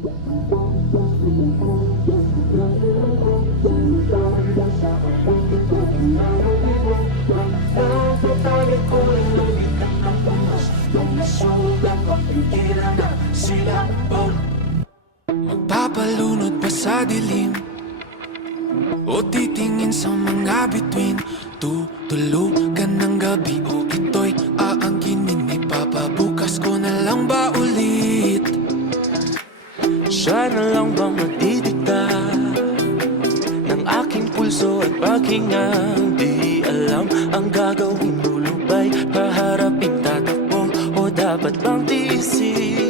Magpapalunod pa sa dilim o titingin sa mga bituin. Tutulugan ng gabi o ito'y aangkinin. Ipapabukas ko na lang ba ulit? Siya na lang bang magdidikta ng aking pulso at paghinga? Di alam ang gagawing, lulubay, paharapin, tatakbo o dapat bang tiisin?